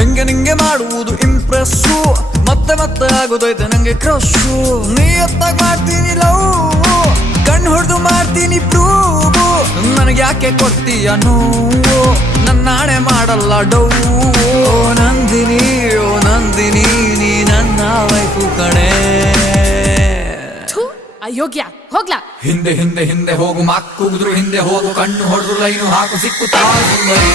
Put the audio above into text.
ಹೆಂಗೆ ನಿಂಗೆ ಮಾಡುವುದು ಇಂಪ್ರೆಸ್ಸು, ಮತ್ತೆ ಮತ್ತೆ ಆಗೋದೈತೆ ನಂಗೆ ಕ್ರಶ್ಶು. ನೀ ಎತ್ತಾಗ ಮಾಡ್ತೀನಿ ಲವ್, ಕಣ್ಣು ಹೊಡೆದು ಮಾಡ್ತೀನಿ ಪ್ರೂವು. ನನಗೆ ಯಾಕೆ ಕೊಡ್ತೀಯ ನೋವು, ನನ್ನಾಣೆ ಮಾಡಲ್ಲ ಡೌವು. ಓ ನಂದಿನಿ, ಓ ನಂದಿನಿ, ನೀ ನನ್ನ ವೈಫು ಕಣೆ. ಅಯೋಗ್ಯ ಹೋಗ್ಲಾ. ಹಿಂದೆ ಹಿಂದೆ ಹಿಂದೆ ಹೋಗು, ಮಾಕ್ಕುಗಿದ್ರು ಹಿಂದೆ ಹೋಗು, ಕಣ್ಣು ಹೊಡೆದ್ರು ಲೈನು ಹಾಕು, ಸಿಕ್ಕುತ್ತಾ ಸುಂದರಿ.